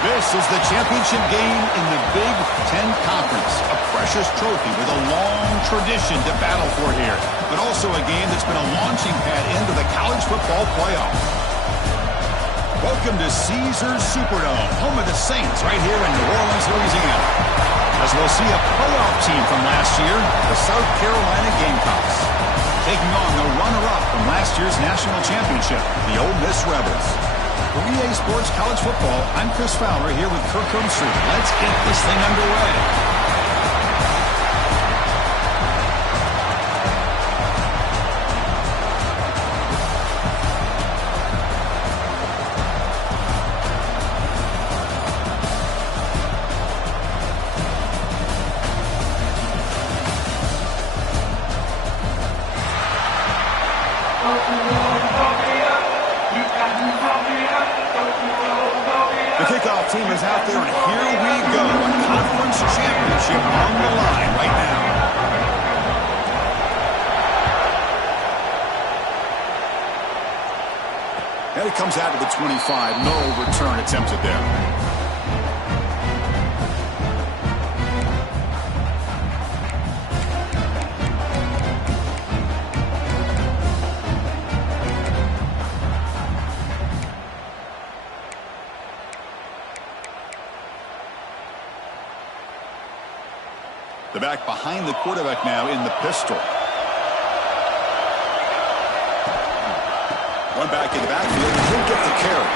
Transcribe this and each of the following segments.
This is the championship game in the Big Ten Conference. A precious trophy with a long tradition to battle for here. But also a game that's been a launching pad into the college football playoff. Welcome to Caesars Superdome, home of the Saints, right here in New Orleans, Louisiana. As we'll see a playoff team from last year, the South Carolina Gamecocks, taking on the runner-up from last year's national championship, the Ole Miss Rebels. For EA Sports College Football, I'm Chris Fowler here with Kirk Herbstreit. Let's get this thing underway. The kickoff team is out there, and here we go. A conference championship on the line right now. And it comes out to the 25. No return attempted there. The back behind the quarterback now in the pistol. One back in the backfield, and he'll get the carry.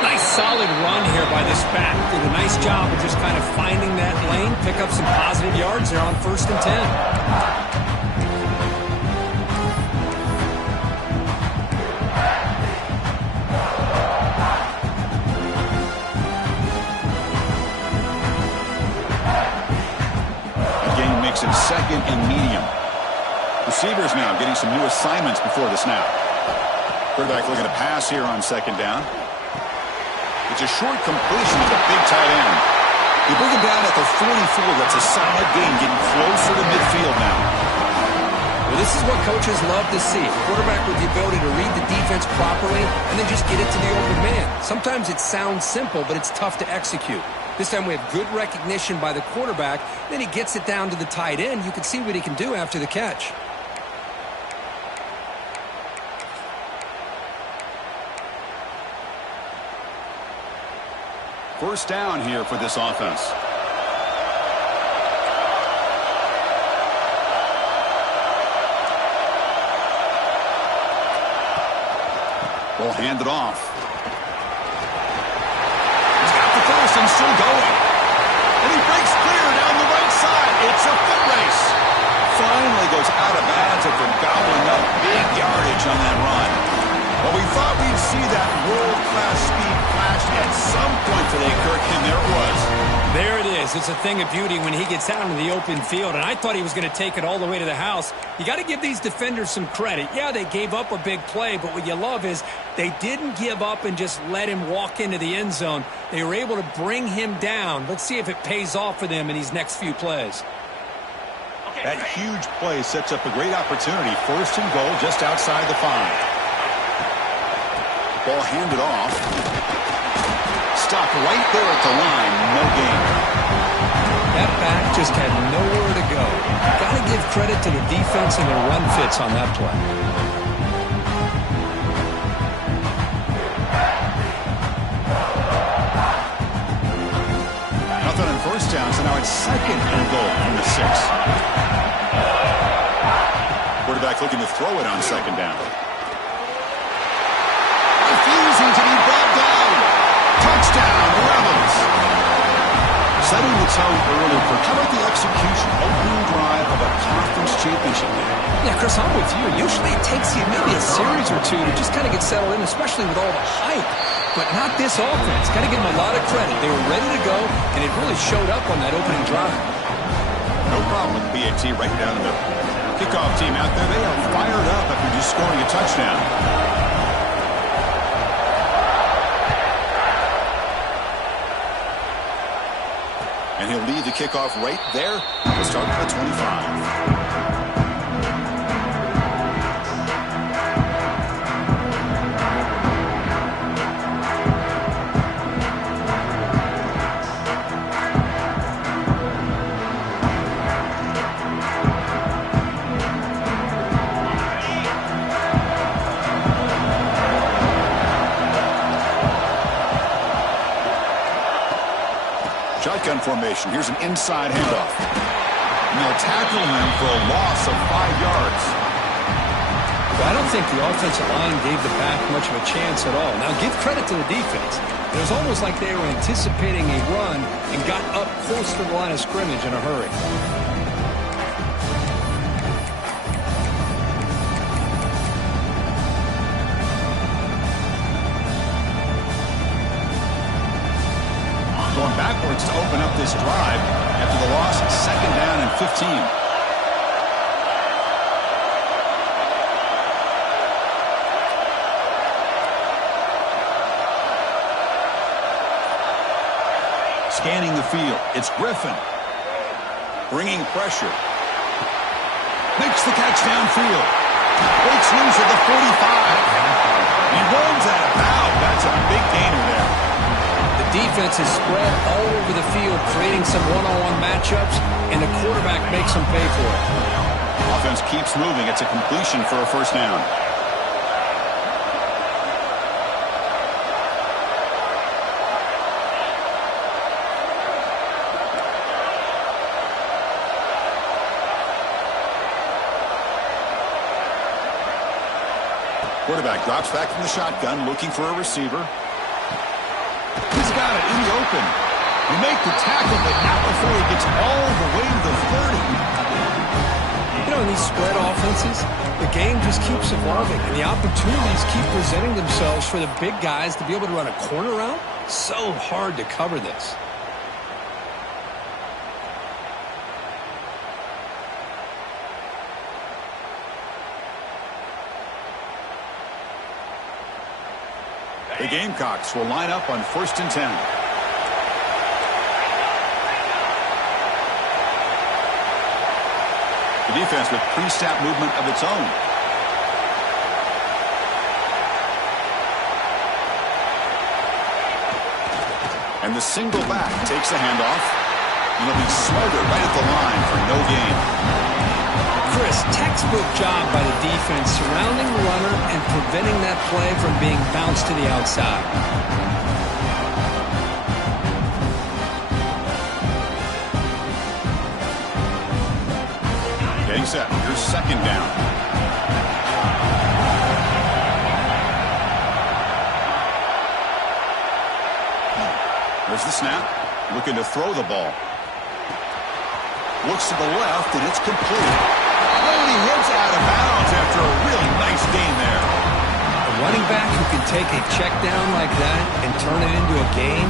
Nice solid run here by this back. Did a nice job of just kind of finding that lane, pick up some positive yards there on 1st and 10. In second and medium. Receivers now getting some new assignments before the snap. Quarterback looking to pass here on 2nd down. It's a short completion to the big tight end. You bring him down at the 44. That's a solid gain, getting closer to midfield now. Well, this is what coaches love to see. A quarterback with the ability to read the defense properly and then just get it to the open man. Sometimes it sounds simple, but it's tough to execute. This time we have good recognition by the quarterback. Then he gets it down to the tight end. You can see what he can do after the catch. First down here for this offense. Ball handed off. And still going. And he breaks clear down the right side. It's a foot race. Finally goes out of bounds after gobbling up big yardage on that run. Well, we thought we'd see that world-class speed flash at some point today, Kirk, and there it was. There it is. It's a thing of beauty when he gets out into the open field, and I thought he was going to take it all the way to the house. You got to give these defenders some credit. Yeah, they gave up a big play, but what you love is they didn't give up and just let him walk into the end zone. They were able to bring him down. Let's see if it pays off for them in these next few plays. That huge play sets up a great opportunity. 1st and goal just outside the 5. Ball handed off. Stop right there at the line. No gain. That back just had nowhere to go. Got to give credit to the defense and their run fits on that play. Nothing on 1st down, so now it's 2nd and goal from the 6. Quarterback looking to throw it on 2nd down. Refusing to be brought down. Touchdown, Rebels. Setting the tone early for how about the execution, opening drive of a conference championship game? Yeah, Chris, I'm with you. Usually it takes you maybe a series or two to just kind of get settled in, especially with all the hype. But not this offense. Got to give them a lot of credit. They were ready to go, and it really showed up on that opening drive. No problem with PAT right down the middle. Kickoff team out there, they are fired up after just scoring a touchdown. And he'll lead the kickoff right there to start at the 25. Shotgun formation. Here's an inside handoff. And they'll tackle him for a loss of 5 yards. Well, I don't think the offensive line gave the back much of a chance at all. Now, give credit to the defense. It was almost like they were anticipating a run and got up close to the line of scrimmage in a hurry. Going backwards to open up this drive after the loss, 2nd down and 15. Scanning the field, it's Griffin. Bringing pressure. Makes the catch downfield. Breaks loose at the 45. He runs out of bounds. That's a big gainer there. The defense is spread all over the field, creating some one-on-one matchups, and the quarterback makes them pay for it. Offense keeps moving. It's a completion for a 1st down. Quarterback drops back from the shotgun, looking for a receiver. He's got it in the open. He make the tackle, but not before he gets all the way to the 30. You know, in these spread offenses, the game just keeps evolving, and the opportunities keep presenting themselves for the big guys to be able to run a corner route. So hard to cover this. The Gamecocks will line up on 1st and 10. The defense with pre-snap movement of its own. And the single back takes the handoff. And he'll be smothered right at the line for no gain. Chris, textbook job by the defense surrounding the runner and preventing that play from being bounced to the outside. Getting set. Here's 2nd down. There's the snap. Looking to throw the ball. Looks to the left, and it's complete. And he heads out of bounds after a really nice gain there. A running back who can take a check down like that and turn it into a gain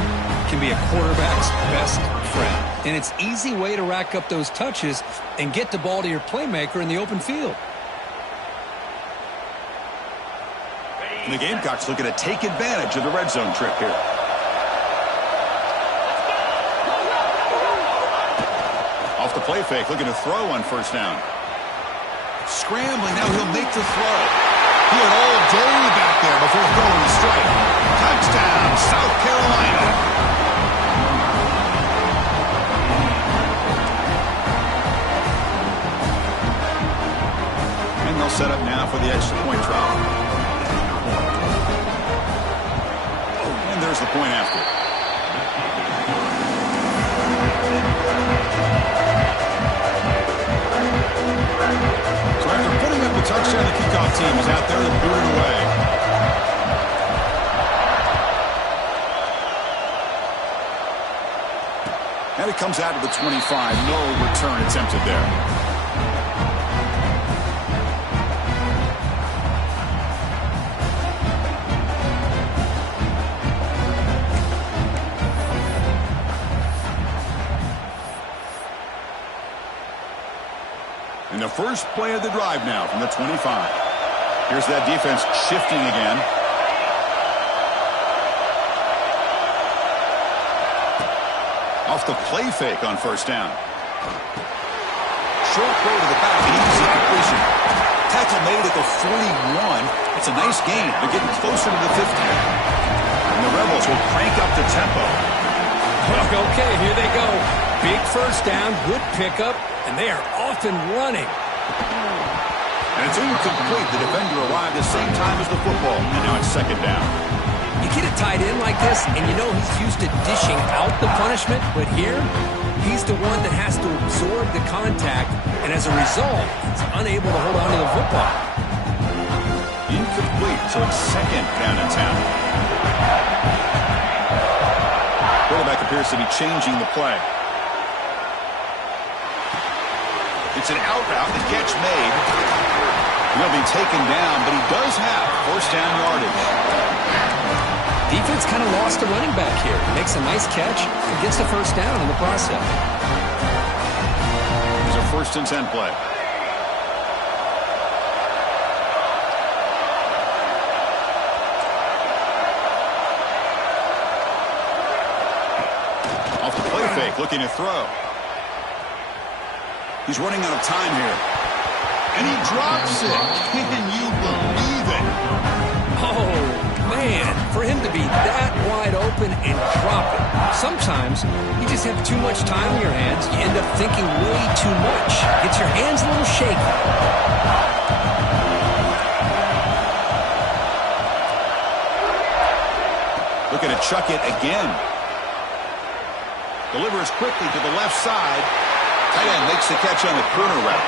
can be a quarterback's best friend. And it's an easy way to rack up those touches and get the ball to your playmaker in the open field. And the Gamecocks looking to take advantage of the red zone trip here. Off the play fake, looking to throw on 1st down. Scrambling, now he'll make the throw. He had all day back there before throwing the strike. Touchdown, South Carolina. And they'll set up now for the extra point try. And there's the point after. So after putting up a touchdown, the kickoff team is out there to boot it away. And it comes out to the 25. No return attempted there. And the first play of the drive now from the 25. Here's that defense shifting again. Off the play fake on 1st down. Short throw to the back, easy completion. Tackle made at the 41. It's a nice gain. They're getting closer to the 50. And the Rebels will crank up the tempo. Okay, here they go. Big 1st down, good pickup, and they are off and running. And it's incomplete. The defender arrived at the same time as the football, and now it's 2nd down. You get a tight end like this, and you know he's used to dishing out the punishment, but here, he's the one that has to absorb the contact, and as a result, he's unable to hold on to the football. Incomplete, so it's second down and 10. Quarterback appears to be changing the play. It's an out route, the catch made. He'll be taken down, but he does have first down yardage. Defense kind of lost a running back here. Makes a nice catch and gets the first down in the process. It's a first and 10 play. Off the play fake, looking to throw. He's running out of time here. And he drops it. Can you believe it? Oh, man. For him to be that wide open and drop it. Sometimes you just have too much time in your hands. You end up thinking way too much. Gets your hands a little shaky. Looking to chuck it again. Delivers quickly to the left side. Tight end makes the catch on the corner route.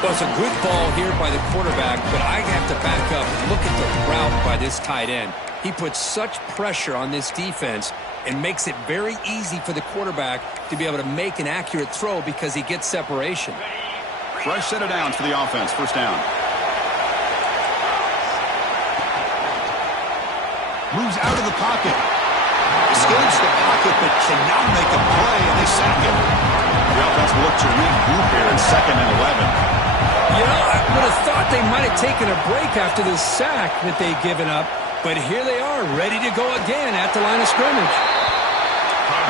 Well, it's a good ball here by the quarterback, but I have to back up and look at the route by this tight end. He puts such pressure on this defense and makes it very easy for the quarterback to be able to make an accurate throw because he gets separation. Fresh set of downs for the offense. First down. Moves out of the pocket. Escapes the pocket, but cannot make a play, and they sack him. The offense will look to regroup here in second and 11. You know, I would have thought they might have taken a break after this sack that they've given up, but here they are, ready to go again at the line of scrimmage.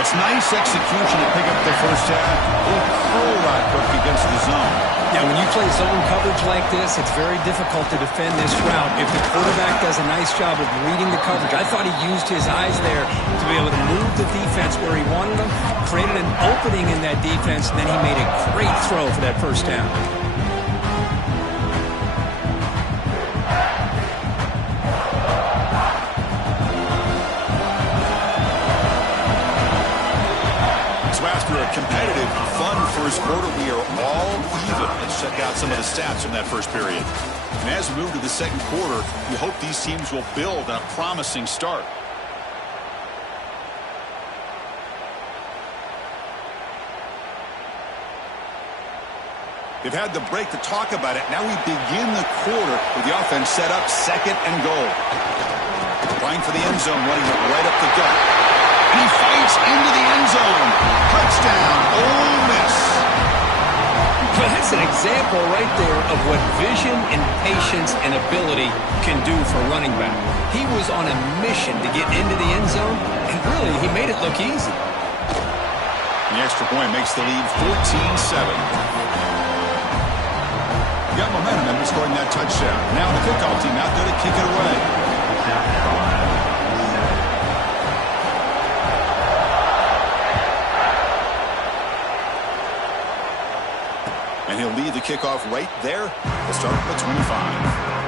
It's nice execution to pick up the first down. He'll curl that hook against the zone. Yeah, when you play zone coverage like this, it's very difficult to defend this route if the quarterback does a nice job of reading the coverage. I thought he used his eyes there to be able to move the defense where he wanted them, created an opening in that defense, and then he made a great throw for that first down. So after a competitive, fun first quarter, we are all even. Let's check out some of the stats from that first period. And as we move to the second quarter, we hope these teams will build on a promising start. They've had the break to talk about it. Now we begin the quarter with the offense set up second and goal. Trying for the end zone, running it right up the gut. And he fights into the end zone. Touchdown, Ole Miss. But that's an example right there of what vision and patience and ability can do for a running back. He was on a mission to get into the end zone, and really, he made it look easy. The extra point makes the lead 14-7. Got momentum after scoring that touchdown. Now the kickoff team out there to kick it away. And he'll lead the kickoff right there. We'll start at the 25.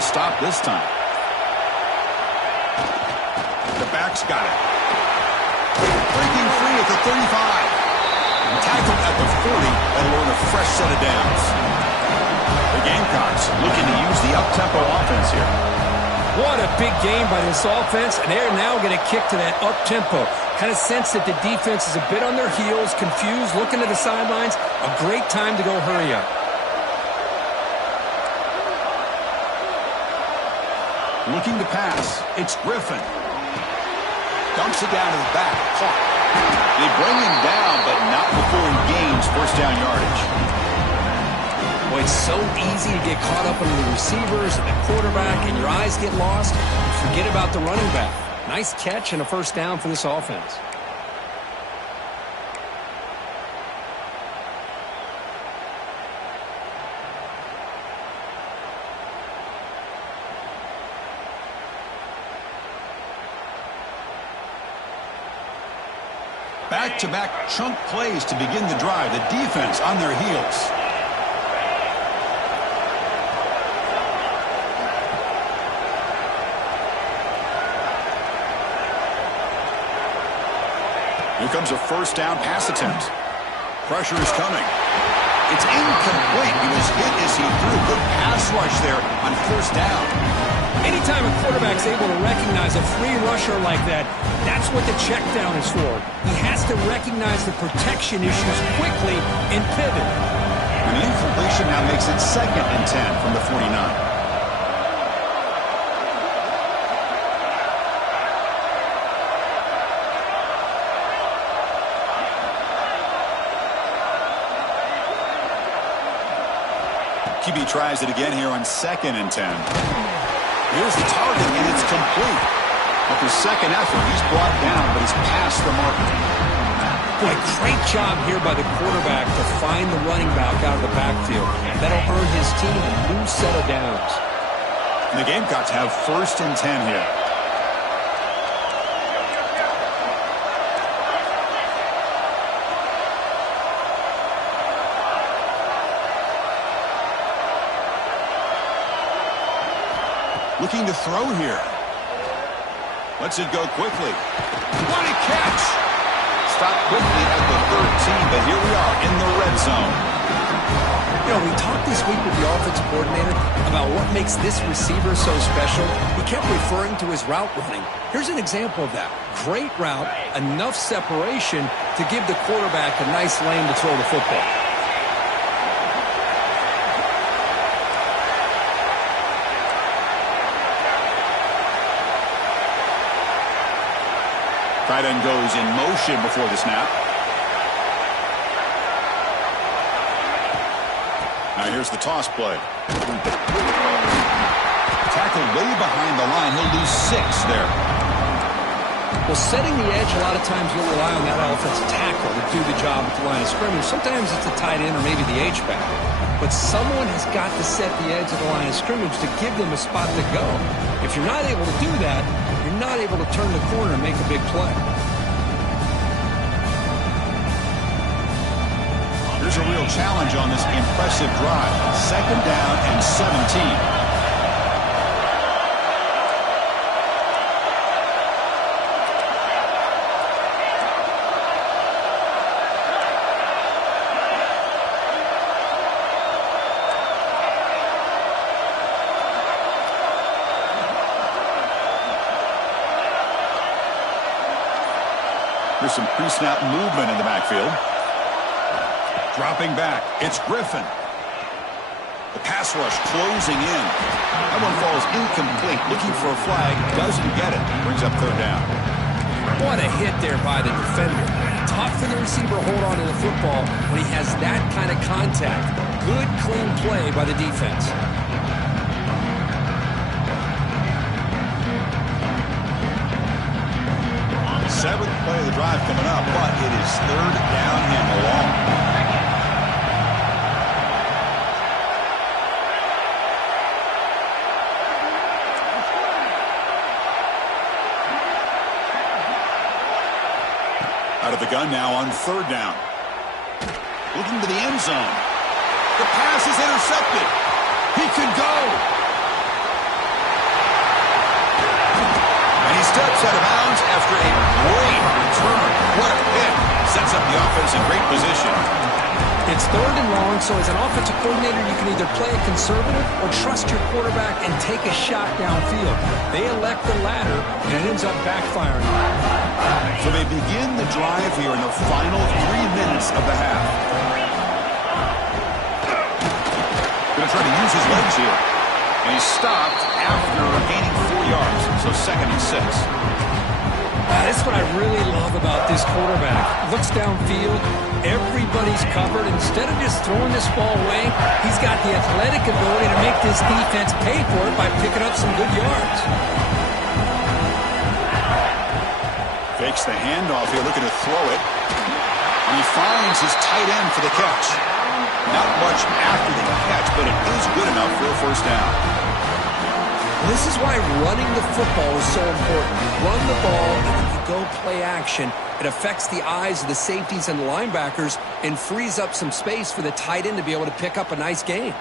Stop this time. The back's got it. Breaking free at the 35. Tackled at the 40. That'll earn a fresh set of downs. The Gamecocks looking to use the up-tempo offense here. What a big game by this offense, and they're now going to kick to that up-tempo. Kind of sense that the defense is a bit on their heels, confused, looking to the sidelines. A great time to go hurry up. Looking to pass. It's Griffin. Dumps it down to the back. Caught. They bring him down, but not before he gains first down yardage. Boy, it's so easy to get caught up on the receivers and the quarterback, and your eyes get lost. Forget about the running back. Nice catch and a first down for this offense. Back-to-back chunk plays to begin the drive. The defense on their heels. Here comes a first down pass attempt. Pressure is coming. It's incomplete. He was hit as he threw. Good pass rush there on first down. Anytime a quarterback's able to recognize a free rusher like that, that's what the check down is for. He has to recognize the protection issues quickly and pivot. And the incompletion now makes it 2nd and 10 from the 49. QB tries it again here on 2nd and 10. Here's the target, and it's complete. After second effort, he's brought down, but he's past the marker. Boy, great job here by the quarterback to find the running back out of the backfield. That'll earn his team a new set of downs. And the Gamecocks have 1st and 10 here. Looking to throw here. Lets it go quickly. What a catch! Stopped quickly at the 13, but here we are in the red zone. You know, we talked this week with the offensive coordinator about what makes this receiver so special. He kept referring to his route running. Here's an example of that. Great route, enough separation to give the quarterback a nice lane to throw the football. Tight end goes in motion before the snap. Now here's the toss play. Tackled way behind the line. He'll lose 6 there. Well, setting the edge, a lot of times you'll rely on that offensive tackle to do the job at the line of scrimmage. Sometimes it's the tight end or maybe the H-back. But someone has got to set the edge of the line of scrimmage to give them a spot to go. If you're not able to do that, you're not able to turn the corner and make a big play. There's a real challenge on this impressive drive. 2nd down and 17. There's some pre-snap movement in the backfield. Dropping back, it's Griffin. The pass rush closing in. That one falls incomplete. Looking for a flag, doesn't get it. Brings up 3rd down. What a hit there by the defender. Tough for the receiver to hold on to the football when he has that kind of contact. Good, clean play by the defense. 7th play of the drive coming up, but it is 3rd down and long. Out of the gun now on 3rd down. Looking to the end zone. The pass is intercepted. He could go. And he steps out of bounds after a great return. What a hit. Sets up the offense in great position. It's 3rd and long, so as an offensive coordinator, you can either play it conservative or trust your quarterback and take a shot downfield. They elect the latter, and it ends up backfiring. So they begin the drive here in the final 3 minutes of the half. Going to try to use his legs here. And he's stopped after gaining 4 yards. So 2nd and 6. That's what I really love about this quarterback. Looks downfield, everybody's covered. Instead of just throwing this ball away, he's got the athletic ability to make this defense pay for it by picking up some good yards. Fakes the handoff here, looking to throw it. And he finds his tight end for the catch. Not much after the catch, but it is good enough for a first down. This is why running the football is so important. Run the ball, and when you go play action, it affects the eyes of the safeties and the linebackers and frees up some space for the tight end to be able to pick up a nice gain.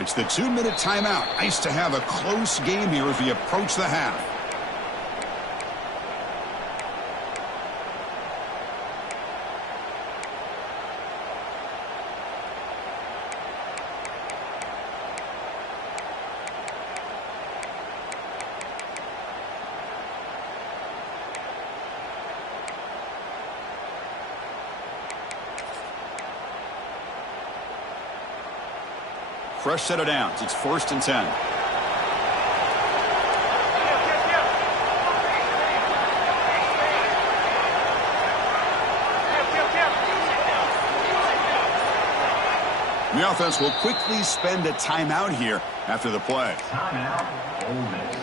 It's the 2-minute timeout. Nice to have a close game here as we approach the half. Fresh set of downs. It's 1st and 10. The offense will quickly spend a timeout here after the play. Timeout, Ole Miss.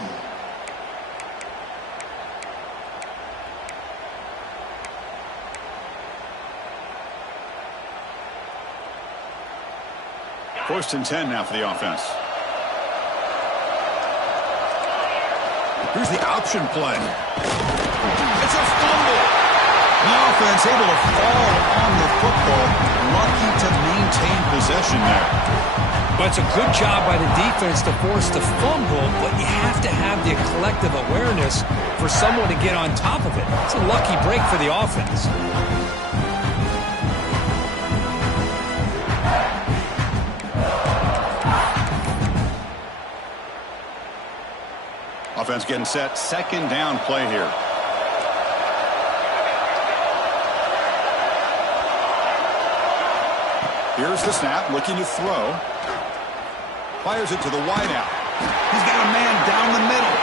First and 10 now for the offense. Here's the option play. It's a fumble. The offense able to fall on the football. Lucky to maintain possession there. But it's a good job by the defense to force the fumble, but you have to have the collective awareness for someone to get on top of it. It's a lucky break for the offense. Offense getting set. 2nd down play here. Here's the snap, looking to throw. Fires it to the wideout. He's got a man down the middle.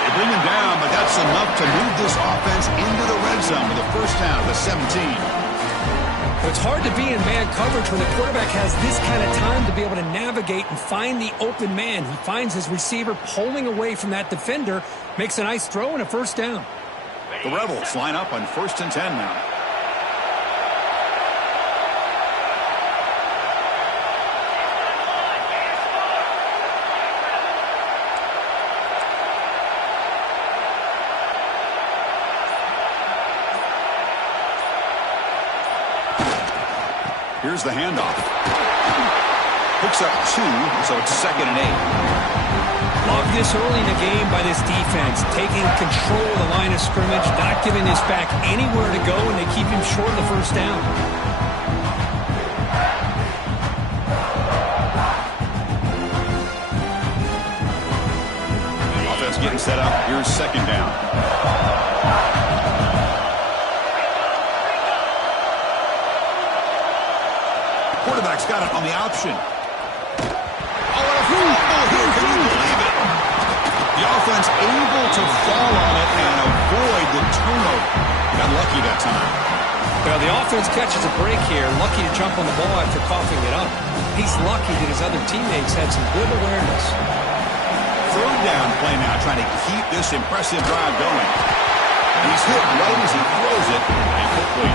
They bring him down, but that's enough to move this offense into the red zone with a first down at the 17. It's hard to be in man coverage when the quarterback has this kind of time to be able to navigate and find the open man. He finds his receiver pulling away from that defender, makes a nice throw and a first down. The Rebels line up on 1st and 10 now. Here's the handoff. Picks up 2, so it's 2nd and 8. Love this early in the game by this defense, taking control of the line of scrimmage, not giving this back anywhere to go, and they keep him short of the first down. Offense getting set up. Here's 2nd down. Quarterback's got it on the option. Oh, what a fumble here. Can you believe it? The offense able to fall on it and avoid the turnover. Got lucky that time. Well, the offense catches a break here. Lucky to jump on the ball after coughing it up. He's lucky that his other teammates had some good awareness. 3rd down play now, trying to keep this impressive drive going. He's hit right as he throws it, and quickly.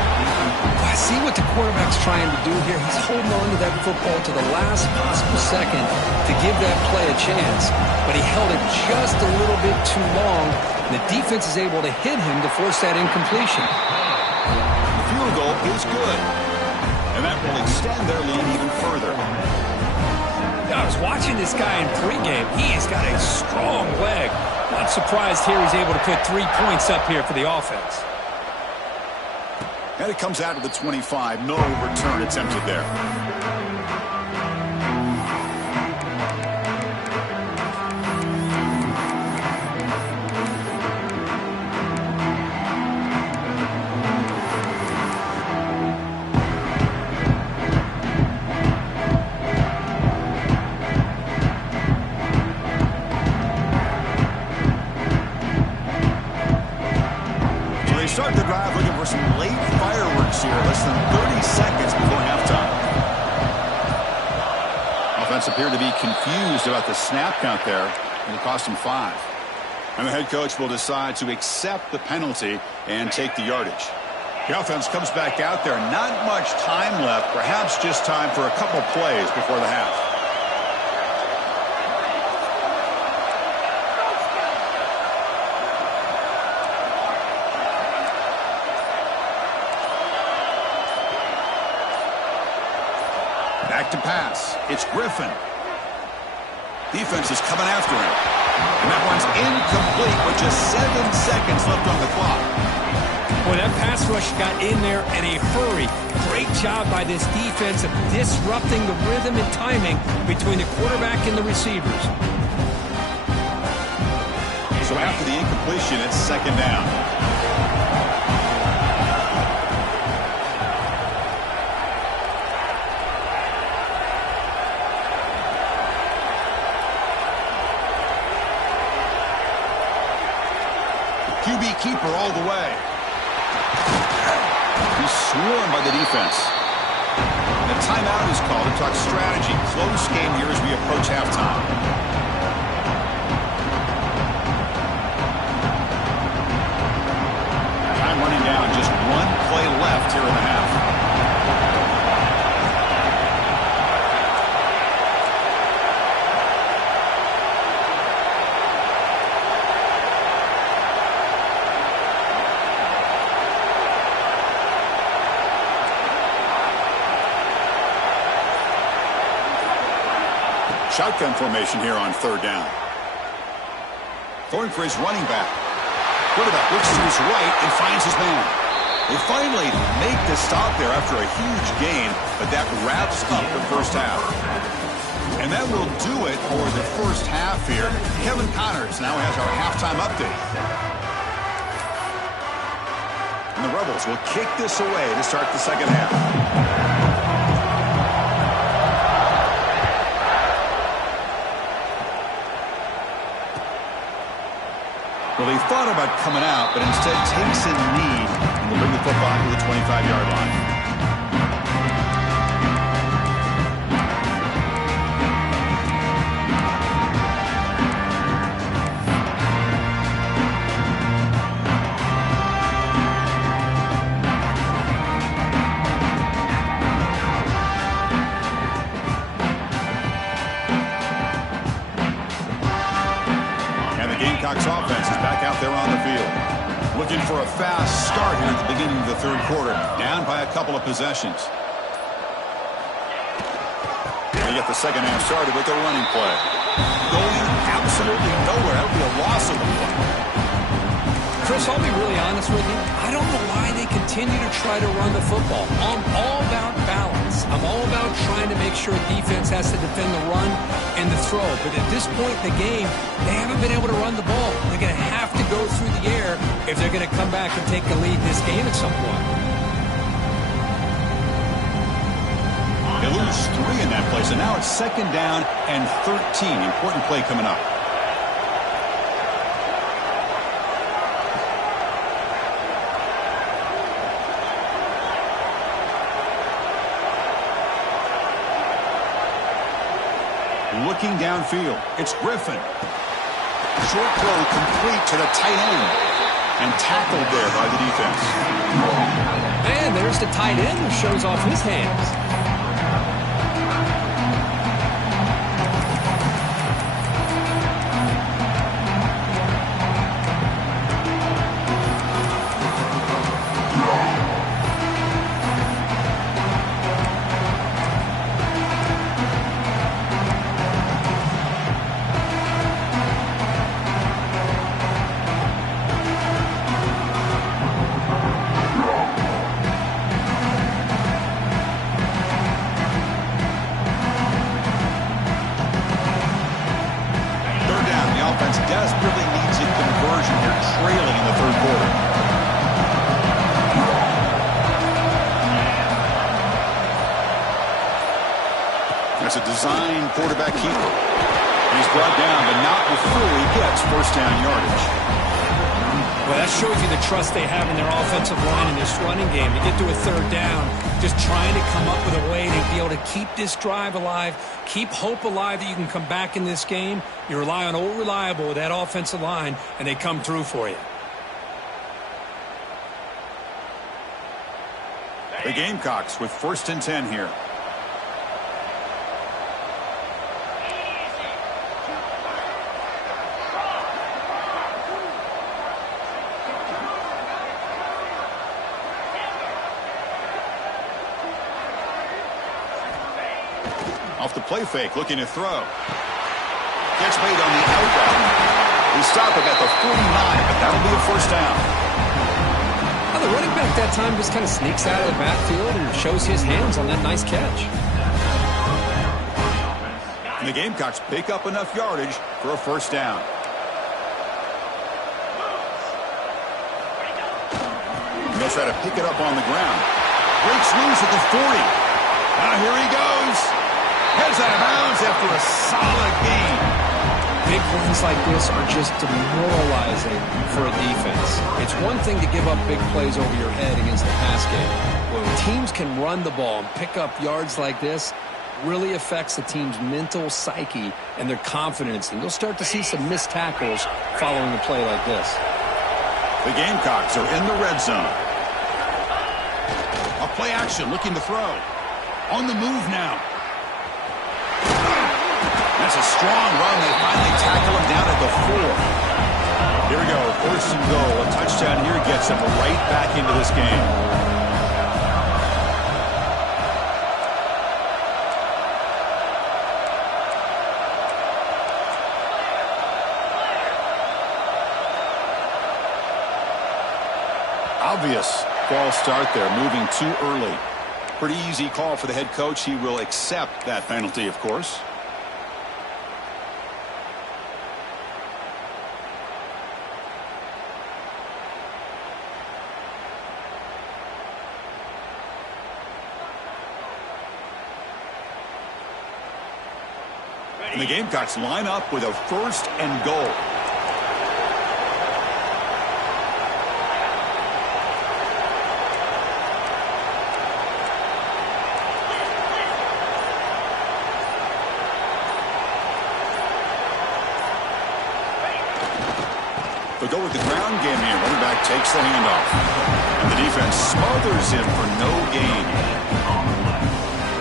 I see what the quarterback's trying to do here. He's holding on to that football to the last possible second to give that play a chance. But he held it just a little bit too long, and the defense is able to hit him to force that incompletion. The field goal is good, and that will extend their lead even further. I was watching this guy in pregame. He's got a strong leg. Not surprised here he's able to put 3 points up here for the offense. And it comes out of the 25. No return attempted there. Start the drive looking for some late fireworks here. Less than offense appeared to be confused about the snap count there, and it cost him 5. And the head coach will decide to accept the penalty and take the yardage. The offense comes back out there. Not much time left. Perhaps just time for a couple plays before the half. Back to pass. It's Griffin. Defense is coming after him. And that one's incomplete with just 7 seconds left on the clock. Boy, that pass rush got in there in a hurry. Great job by this defense of disrupting the rhythm and timing between the quarterback and the receivers. So after the incompletion, it's second down. QB keeper all the way. He's swarmed by the defense. The timeout is called to talk strategy. Close game here as we approach halftime. Time running down. Just one play left here in the half. Shotgun formation here on third down. Throwing for his running back. Quarterback looks to his right and finds his man. They finally make the stop there after a huge gain, but that wraps up the first half. And that will do it for the first half here. Kevin Connors now has our halftime update. And the Rebels will kick this away to start the second half. Well, he thought about coming out, but instead takes a knee and will bring the football to the 25-yard line. Gamecocks offense is back out there on the field. Looking for a fast start here at the beginning of the third quarter. Down by a couple of possessions. They get the second half started with a running play. Going absolutely nowhere. That would be a loss of the play. Chris, I'll be really honest with you. I don't know why they continue to try to run the football. I'm all about balance. I'm all about trying to make sure defense has to defend the run and the throw. But at this point in the game, they haven't been able to run the ball. They're going to have to go through the air if they're going to come back and take the lead in this game at some point. They lose 3 in that play, so now it's second down and 13. Important play coming up. Looking downfield, it's Griffin. Short throw complete to the tight end. And tackled there by the defense. And there's the tight end who shows off his hands. Desperately needs a conversion here, trailing in the third quarter. That's a design quarterback keeper. He's brought down, but not before he gets first down yardage. Well, that shows you the trust they have in their offensive line in this running game. To get to a third down, just trying to come up with a way to be able to keep this drive alive, keep hope alive that you can come back in this game. You rely on old reliable with that offensive line, and they come through for you. The Gamecocks with 1st and 10 here. Off the play fake, looking to throw. Gets made on the out route. We stop him at the 49, but that'll be a 1st down. Well, the running back that time just kind of sneaks out of the backfield and shows his hands on that nice catch. And the Gamecocks pick up enough yardage for a 1st down. And they'll try to pick it up on the ground. Breaks loose at the 40. Now here he goes. Heads out of bounds after a solid gain. Big runs like this are just demoralizing for a defense. It's one thing to give up big plays over your head against the pass game. When teams can run the ball and pick up yards like this, really affects the team's mental psyche and their confidence. And you'll start to see some missed tackles following a play like this. The Gamecocks are in the red zone. A play action looking to throw. On the move now. That's a strong run. They finally tackle him down at the 4. Here we go. 1st and goal. A touchdown here gets them right back into this game. Obvious false start there, moving too early. Pretty easy call for the head coach. He will accept that penalty, of course. And the Gamecocks line up with a 1st and goal. They'll go with the ground game here. Running back takes the handoff. And the defense smothers him for no gain.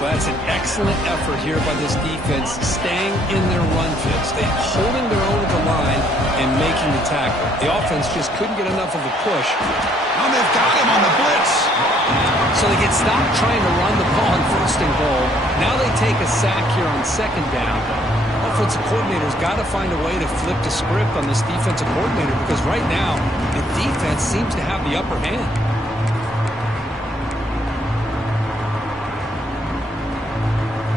Well, that's an excellent effort here by this defense, staying in their run fits. They're holding their own at the line and making the tackle. The offense just couldn't get enough of a push. Oh, they've got him on the blitz. So they get stopped trying to run the ball on 1st and goal. Now they take a sack here on 2nd down. Offensive coordinator's got to find a way to flip the script on this defensive coordinator because right now the defense seems to have the upper hand.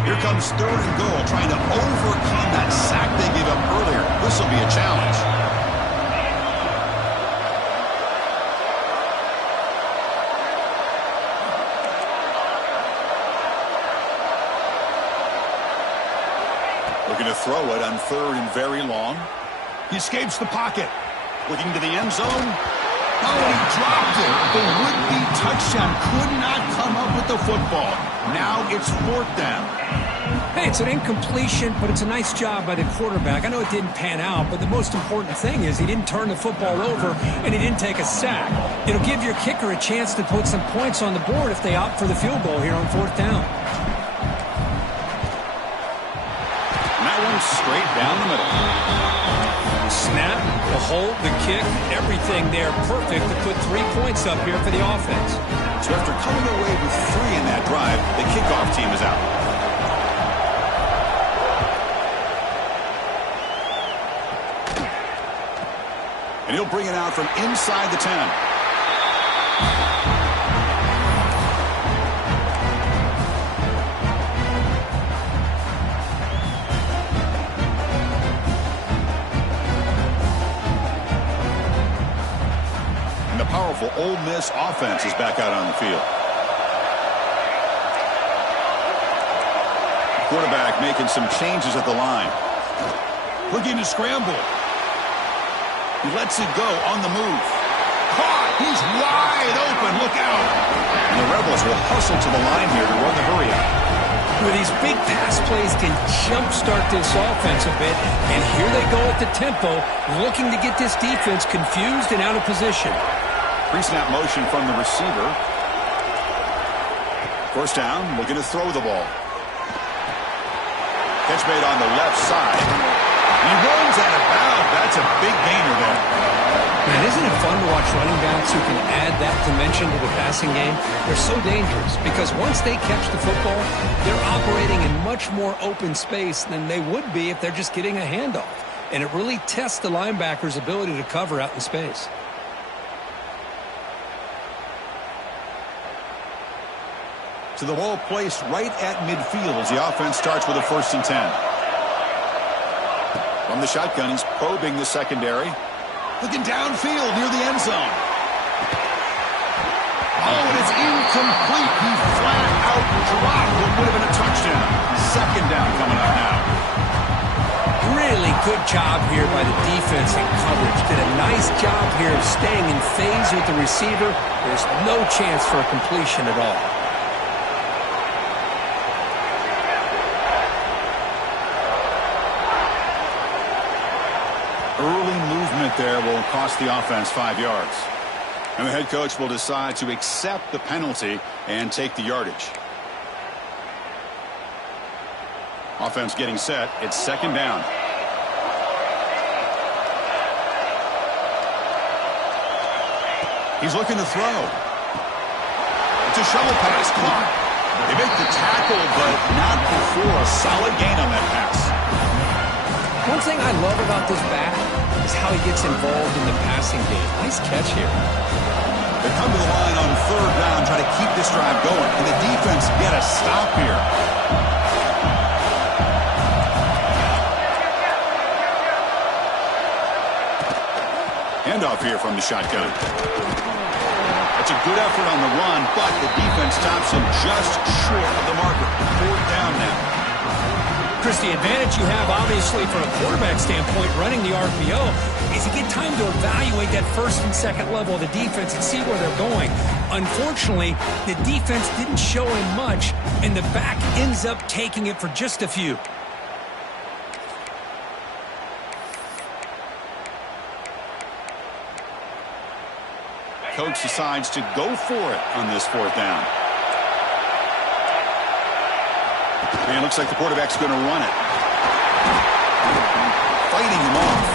Here comes 3rd and goal, trying to overcome that sack they gave up earlier. This will be a challenge. Looking to throw it on 3rd and very long. He escapes the pocket. Looking to the end zone. Oh, he dropped it. The would-be touchdown could not come up with the football. Now it's 4th down. Hey, it's an incompletion, but it's a nice job by the quarterback. I know it didn't pan out, but the most important thing is he didn't turn the football over and he didn't take a sack. It'll give your kicker a chance to put some points on the board if they opt for the field goal here on 4th down. And that one's straight down the middle. Snap, the hold, the kick, everything there perfect to put 3 points up here for the offense. So after coming away with 3 in that drive, the kickoff team is out. And he'll bring it out from inside the 10. And the powerful Ole Miss offense is back out on the field. Quarterback making some changes at the line. Looking to scramble. He lets it go on the move. Caught! He's wide open. Look out! And the Rebels will hustle to the line here to run the hurry up. Where these big pass plays can jumpstart this offense a bit. And here they go at the tempo, looking to get this defense confused and out of position. Pre-snap motion from the receiver. First down, looking to throw the ball. Catch made on the left side. He runs out of bounds. That's a big gainer there. Man, isn't it fun to watch running backs who can add that dimension to the passing game? They're so dangerous because once they catch the football, they're operating in much more open space than they would be if they're just getting a handoff. And it really tests the linebacker's ability to cover out in space. To the ball placed right at midfield as the offense starts with a 1st and 10. From the shotgun, he's probing the secondary. Looking downfield near the end zone. Oh, and it's incomplete. He flat out dropped what would have been a touchdown. 2nd down coming up now. Really good job here by the defense and coverage. Did a nice job here of staying in phase with the receiver. There's no chance for a completion at all. Early movement there will cost the offense 5 yards. And the head coach will decide to accept the penalty and take the yardage. Offense getting set. It's 2nd down. He's looking to throw. It's a shovel pass. Caught. They make the tackle, but not before a solid gain on that pass. One thing I love about this back is how he gets involved in the passing game. Nice catch here. They come to the line on 3rd down, try to keep this drive going. And the defense get a stop here. Handoff here from the shotgun. That's a good effort on the run, but the defense stops him just short of the marker. 4th down now. Chris, the advantage you have, obviously, from a quarterback standpoint, running the RPO, is you get time to evaluate that 1st and 2nd level of the defense and see where they're going. Unfortunately, the defense didn't show him much, and the back ends up taking it for just a few. Coach decides to go for it on this 4th down. And it looks like the quarterback's going to run it. Fighting him off.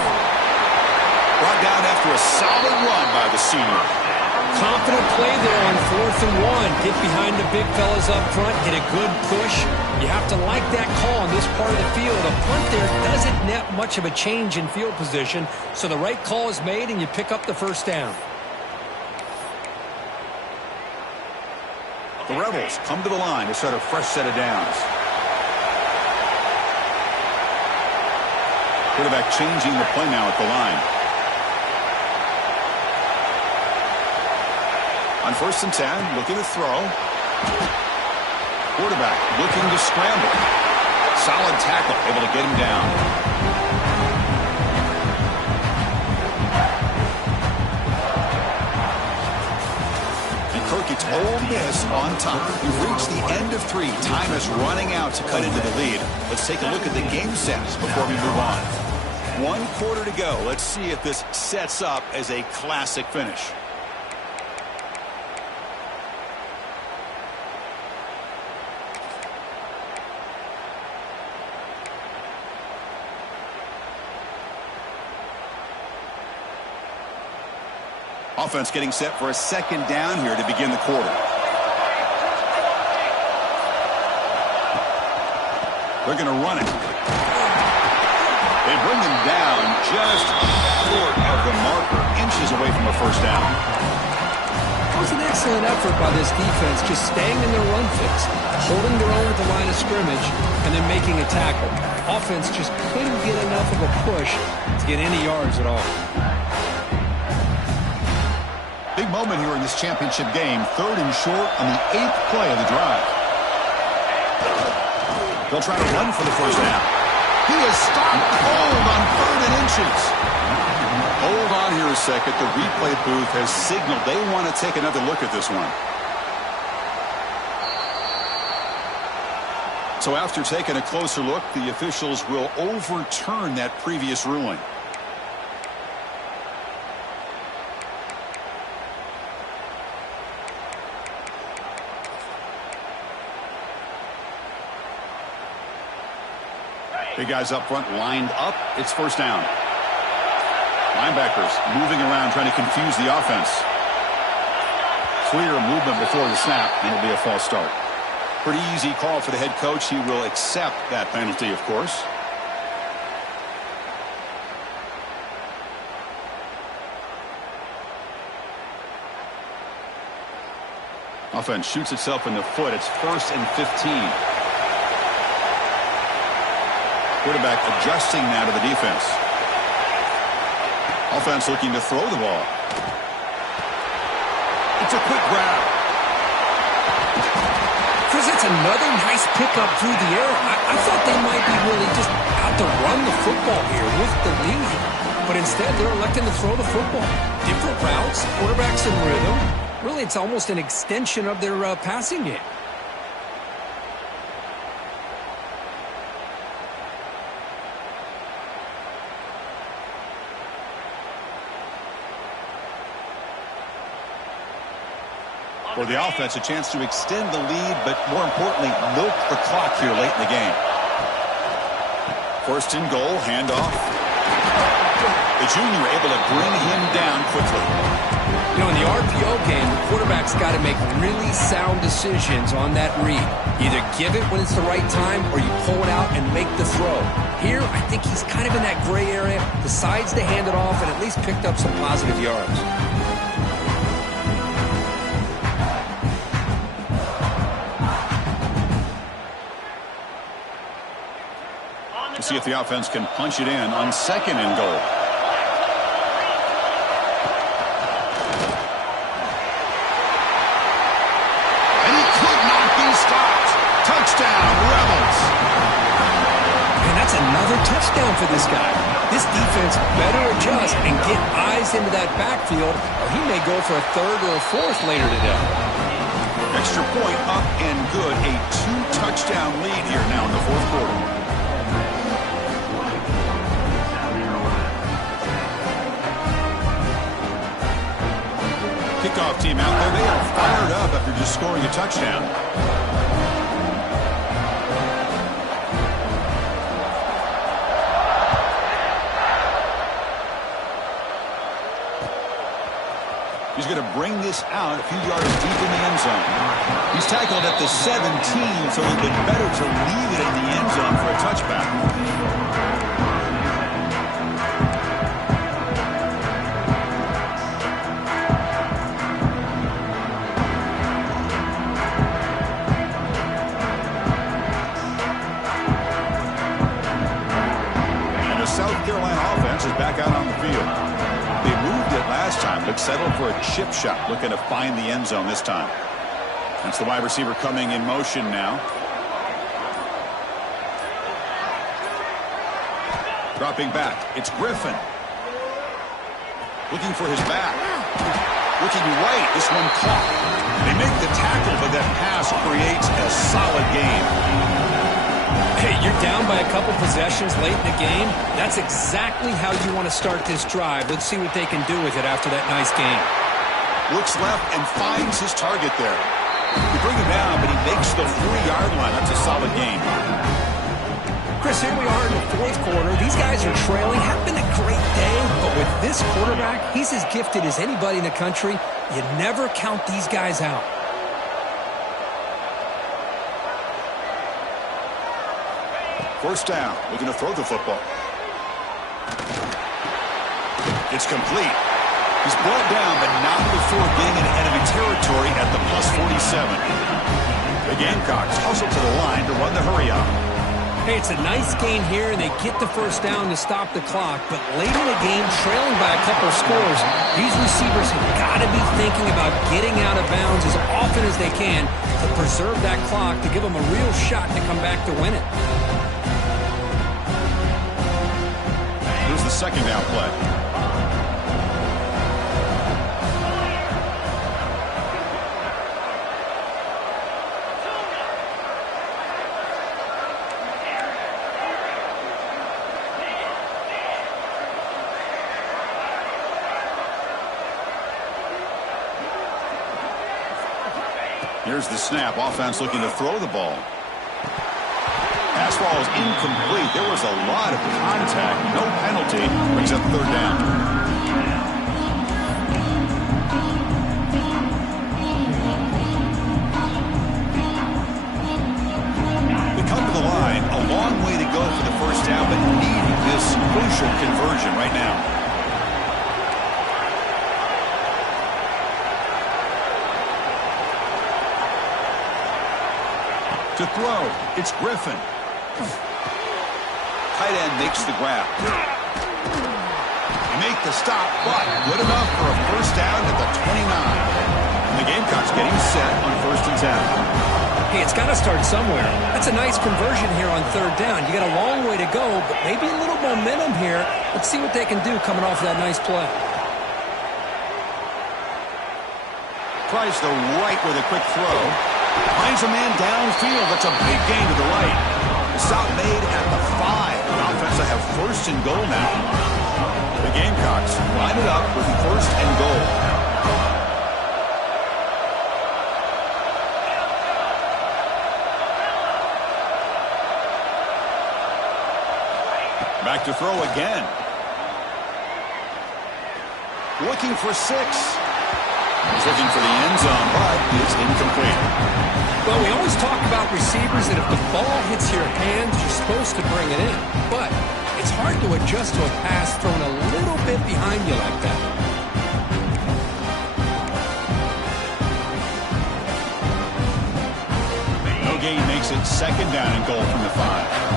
Brought down after a solid run by the senior. Confident play there on 4th and 1. Get behind the big fellas up front. Get a good push. You have to like that call on this part of the field. A punt there doesn't net much of a change in field position. So the right call is made and you pick up the 1st down. The Rebels come to the line to start a fresh set of downs. Quarterback changing the play now at the line. On 1st and 10, looking to throw. Quarterback looking to scramble. Solid tackle, able to get him down. It's Ole Miss on top. We've reached the end of 3. Time is running out to cut into the lead. Let's take a look at the game sets before we move on. 1 quarter to go. Let's see if this sets up as a classic finish. Offense getting set for a 2nd down here to begin the quarter. They're going to run it. They bring them down just short of the marker, inches away from a 1st down. It was an excellent effort by this defense, just staying in their run fix, holding their own at the line of scrimmage, and then making a tackle. Offense just couldn't get enough of a push to get any yards at all. Big moment here in this championship game. 3rd and short on the 8th play of the drive. They'll try to run for the 1st down. He is stopped cold on 3rd and inches. Hold on here a second. The replay booth has signaled they want to take another look at this one. So after taking a closer look, the officials will overturn that previous ruling. Big guys up front lined up. It's first down. Linebackers moving around trying to confuse the offense. Clear movement before the snap, and it'll be a false start. Pretty easy call for the head coach. He will accept that penalty, of course. Offense shoots itself in the foot. It's 1st and 15. Quarterback adjusting now to the defense. Offense looking to throw the ball. It's a quick grab. Chris, it's another nice pickup through the air. I thought they might be really just out to run the football here with the lead. But instead, they're electing to throw the football. Different routes, quarterbacks in rhythm. Really, it's almost an extension of their passing game. For the offense, a chance to extend the lead, but more importantly, milk the clock here late in the game. 1st and goal, handoff. The junior able to bring him down quickly. You know, in the RPO game, the quarterback's got to make really sound decisions on that read. Either give it when it's the right time or you pull it out and make the throw. Here, I think he's kind of in that gray area, decides to hand it off and at least picked up some positive yards. To see if the offense can punch it in on 2nd and goal. And he could not be stopped. Touchdown, Rebels. And that's another touchdown for this guy. This defense better adjust and get eyes into that backfield, or he may go for a 3rd or a 4th later today. Extra point up and good. A 2-touchdown lead here now in the 4th quarter. Kickoff team out there. They are fired up after just scoring a touchdown. He's going to bring this out a few yards deep in the end zone. He's tackled at the 17, so it would be better to leave it in the end zone for a touchback. South Carolina offense is back out on the field. They moved it last time, but settled for a chip shot, looking to find the end zone this time. That's the wide receiver coming in motion now. Dropping back, it's Griffin. Looking for his back. Looking right, this one caught. They make the tackle, but that pass creates a solid game. Hey, you're down by a couple possessions late in the game. That's exactly how you want to start this drive. Let's see what they can do with it after that nice game. Looks left and finds his target there. You bring him down, but he makes the 3-yard line. That's a solid game. Chris, here we are in the 4th quarter. These guys are trailing. Having a great day, but with this quarterback, he's as gifted as anybody in the country. You never count these guys out. First down, looking to throw the football. It's complete. He's brought down, but not before getting into enemy territory at the +47. The Gamecocks hustle to the line to run the hurry up. Hey, it's a nice gain here, and they get the first down to stop the clock. But late in the game, trailing by a couple of scores, these receivers have got to be thinking about getting out of bounds as often as they can to preserve that clock, to give them a real shot to come back to win it. Here's the 2nd down play. Here's the snap. Offense looking to throw the ball. Pass ball is incomplete. There was a lot of contact. No penalty. Brings up third down. They come to the line. A long way to go for the first down, but needing this crucial conversion right now. To throw, it's Griffin. Tight end makes the grab. They make the stop, but good enough for a first down at the 29. And the Gamecocks getting set on 1st and 10. Hey, it's got to start somewhere. That's a nice conversion here on 3rd down. You got a long way to go, but maybe a little momentum here. Let's see what they can do coming off that nice play. Tries the right with a quick throw. Finds a man downfield. That's a big gain to the right. The stop made at the 5. The offense will have 1st and goal now. The Gamecocks line it up with 1st and goal. Back to throw again. Looking for 6. He's looking for the end zone, but it's incomplete. Well, we always talk about receivers that if the ball hits your hands, you're supposed to bring it in. But it's hard to adjust to a pass thrown a little bit behind you like that. No gain makes it 2nd down and goal from the 5.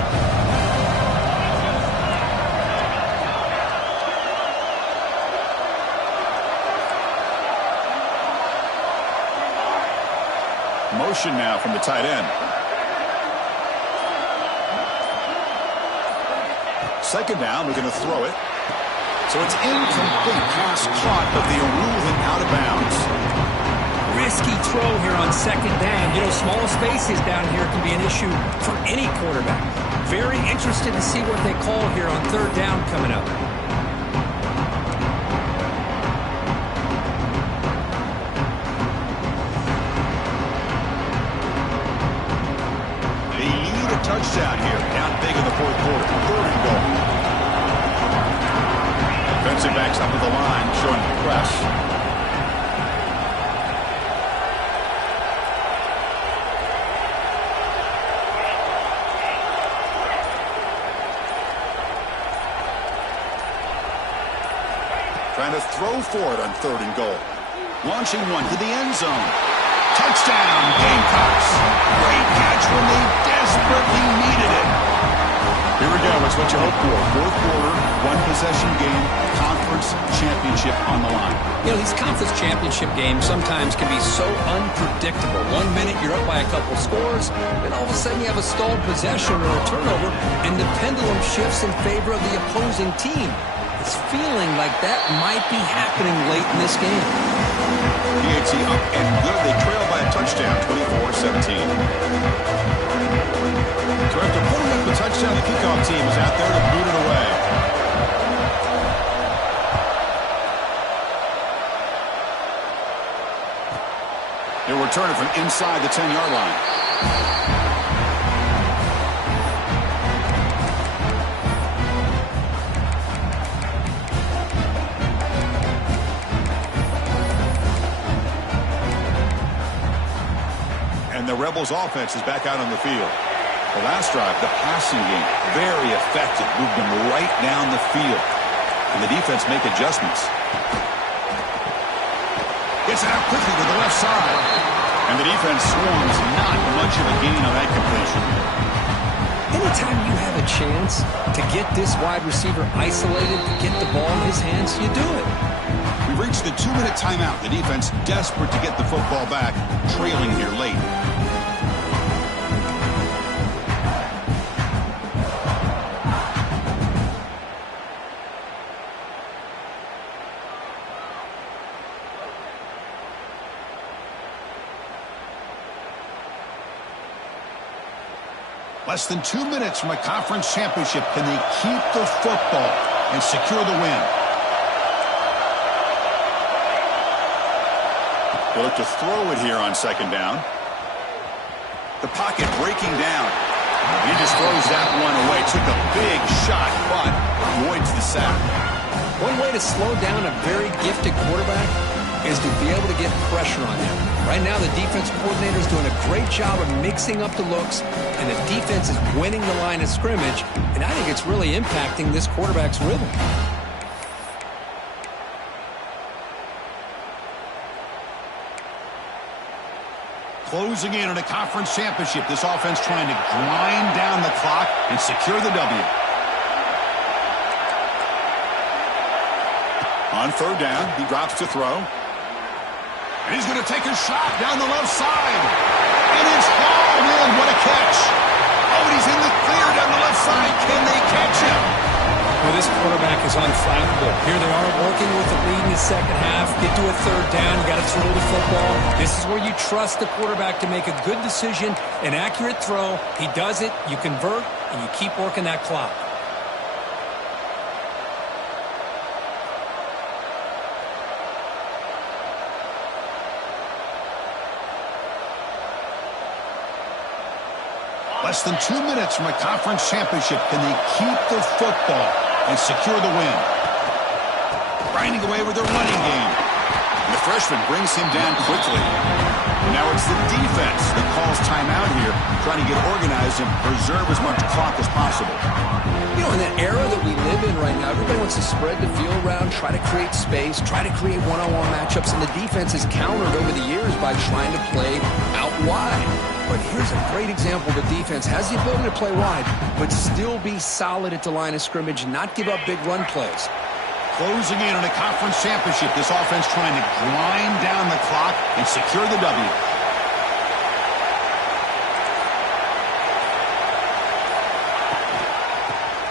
Motion now from the tight end. 2nd down, we're going to throw it. So it's incomplete. Pass caught, but they'll rule him out of bounds. Risky throw here on 2nd down. You know, small spaces down here can be an issue for any quarterback. Very interested to see what they call here on 3rd down coming up. Touchdown here, down big in the 4th quarter. 3rd and goal. Defensive backs up at the line, showing press. Trying to throw for it on 3rd and goal. Launching one to the end zone. Touchdown, Gamecocks. Great catch when they desperately needed it. Here we go. It's what you hope for. 4th quarter, 1-possession game, conference championship on the line. You know, these conference championship games sometimes can be so unpredictable. 1 minute you're up by a couple scores, then all of a sudden you have a stalled possession or a turnover, and the pendulum shifts in favor of the opposing team. It's feeling like that might be happening late in this game. PAT up and good. They trail by a touchdown, 24-17. So after pulling up the touchdown, the kickoff team is out there to boot it away. They'll return it from inside the 10-yard line. The Rebels offense is back out on the field. The last drive, the passing game, very effective. Moved them right down the field. And the defense make adjustments. Gets it out quickly to the left side. And the defense swarms. Not much of a gain on that completion. Anytime you have a chance to get this wide receiver isolated, to get the ball in his hands, you do it. We've reached the 2-minute timeout. The defense desperate to get the football back, trailing here late. Less than 2 minutes from a conference championship. Can they keep the football and secure the win? They look to throw it here on 2nd down. The pocket breaking down. He just throws that one away. Took a big shot, but avoids the sack. One way to slow down a very gifted quarterback is to be able to get pressure on him. Right now, the defense coordinator is doing a great job of mixing up the looks, and the defense is winning the line of scrimmage, and I think it's really impacting this quarterback's rhythm. Closing in on a conference championship. This offense trying to grind down the clock and secure the W. On third down, he drops to throw. And he's going to take a shot down the left side. And it's hauled in. What a catch. Oh, and he's in the clear down the left side. Can they catch him? Well, this quarterback is unflappable. Here they are working with the lead in the second half. Get to a third down. You got to throw the football. This is where you trust the quarterback to make a good decision, an accurate throw. He does it, you convert, and you keep working that clock. Less than 2 minutes from a conference championship. Can they keep the football and secure the win? Grinding away with their running game. And the freshman brings him down quickly. And now it's the defense that calls timeout here, trying to get organized and preserve as much clock as possible. You know, in the era that we live in right now, everybody wants to spread the field around, try to create space, try to create one-on-one matchups, and the defense is countered over the years by trying to play out wide. But here's a great example. The defense has the ability to play wide, but still be solid at the line of scrimmage, not give up big run plays. Closing in on a conference championship. This offense trying to grind down the clock and secure the W.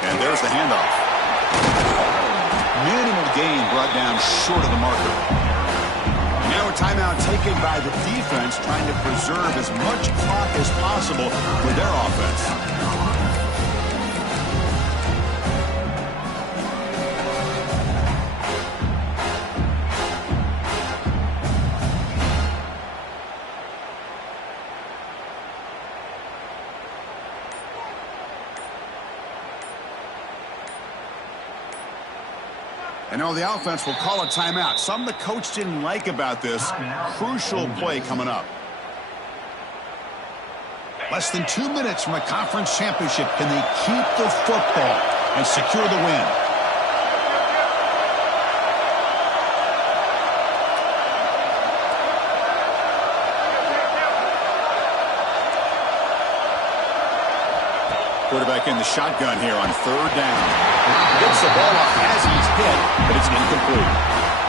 And there's the handoff. Minimal gain brought down short of the marker. Now a timeout taken by the defense, trying to preserve as much clock as possible with their offense. And now the offense will call a timeout. Something the coach didn't like about this. Crucial play coming up. Less than 2 minutes from a conference championship. Can they keep the football and secure the win? Quarterback in the shotgun here on third down. Gets the ball off as he's hit, but it's incomplete.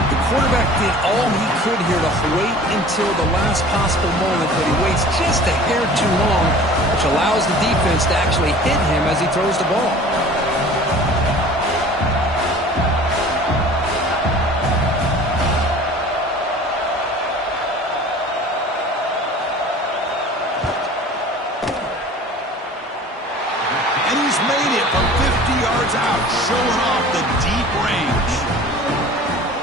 The quarterback did all he could here to wait until the last possible moment, but he waits just a hair too long, which allows the defense to actually hit him as he throws the ball. And he's made it from 50 yards out, showing off the deep range.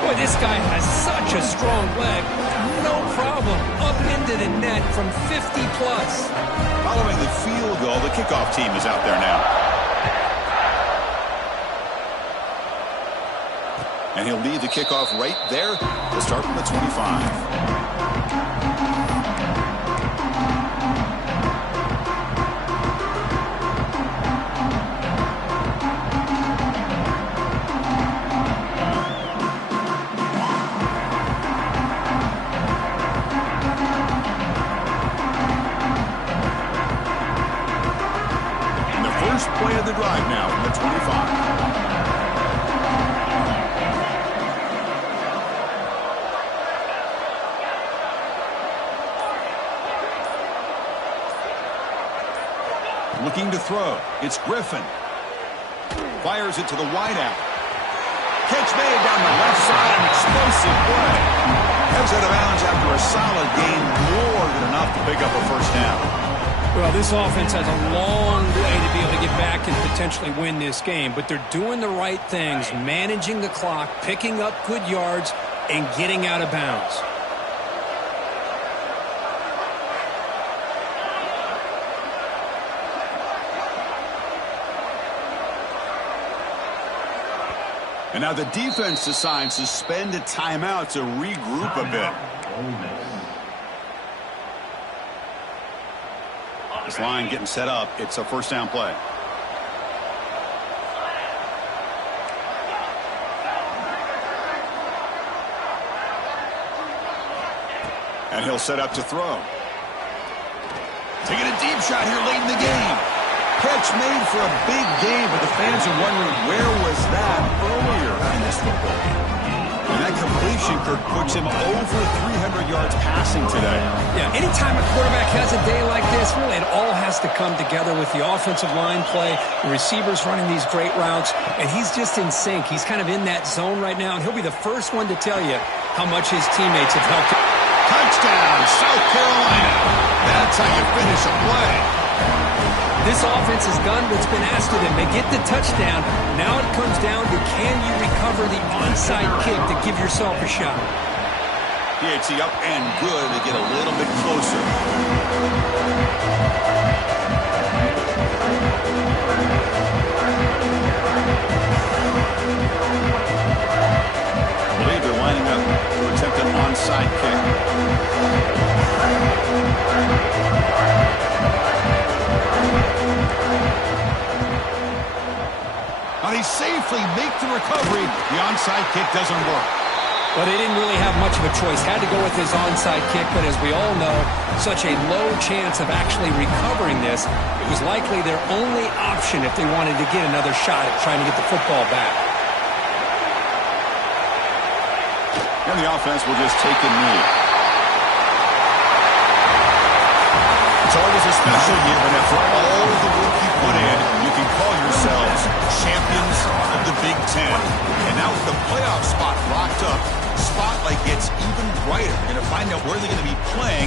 Boy, this guy has such a strong leg. No problem. Up into the net from 50 plus. Following the field goal, the kickoff team is out there now. And he'll lead the kickoff right there to start from the 25. Play of the drive now from the 25. Looking to throw. It's Griffin. Fires it to the wideout. Catch made down the left side. An explosive play. Comes out of bounds after a solid gain. More than enough to pick up a first down. Well, this offense has a long way to be able to get back and potentially win this game, but they're doing the right things, managing the clock, picking up good yards, and getting out of bounds. And now the defense decides to spend a timeout to regroup a bit. This line getting set up. It's a first down play. And he'll set up to throw. Taking a deep shot here late in the game. Catch made for a big game, but the fans are wondering where was that earlier in this football game. And that completion, Kirk, puts him over 300 yards passing today. Yeah, anytime a quarterback has a day like this, really it all has to come together with the offensive line play, the receivers running these great routes, and he's just in sync. He's kind of in that zone right now, and he'll be the first one to tell you how much his teammates have helped him. Touchdown, South Carolina. That's how you finish a play. This offense has done what's been asked of them. They get the touchdown. Now it comes down to can you recover the onside kick to give yourself a shot. PAT up and good to get a little bit closer. I believe they're lining up to attempt an onside kick. Now they safely make the recovery. The onside kick doesn't work. Well, they didn't really have much of a choice. Had to go with his onside kick, but as we all know, such a low chance of actually recovering this. It was likely their only option if they wanted to get another shot at trying to get the football back. And the offense will just take a knee. It's always a special year, and after all the work you put in, you can call yourselves champions of the Big Ten. And now with the playoff spot locked up, spotlight gets even brighter. We're going to find out where they're going to be playing.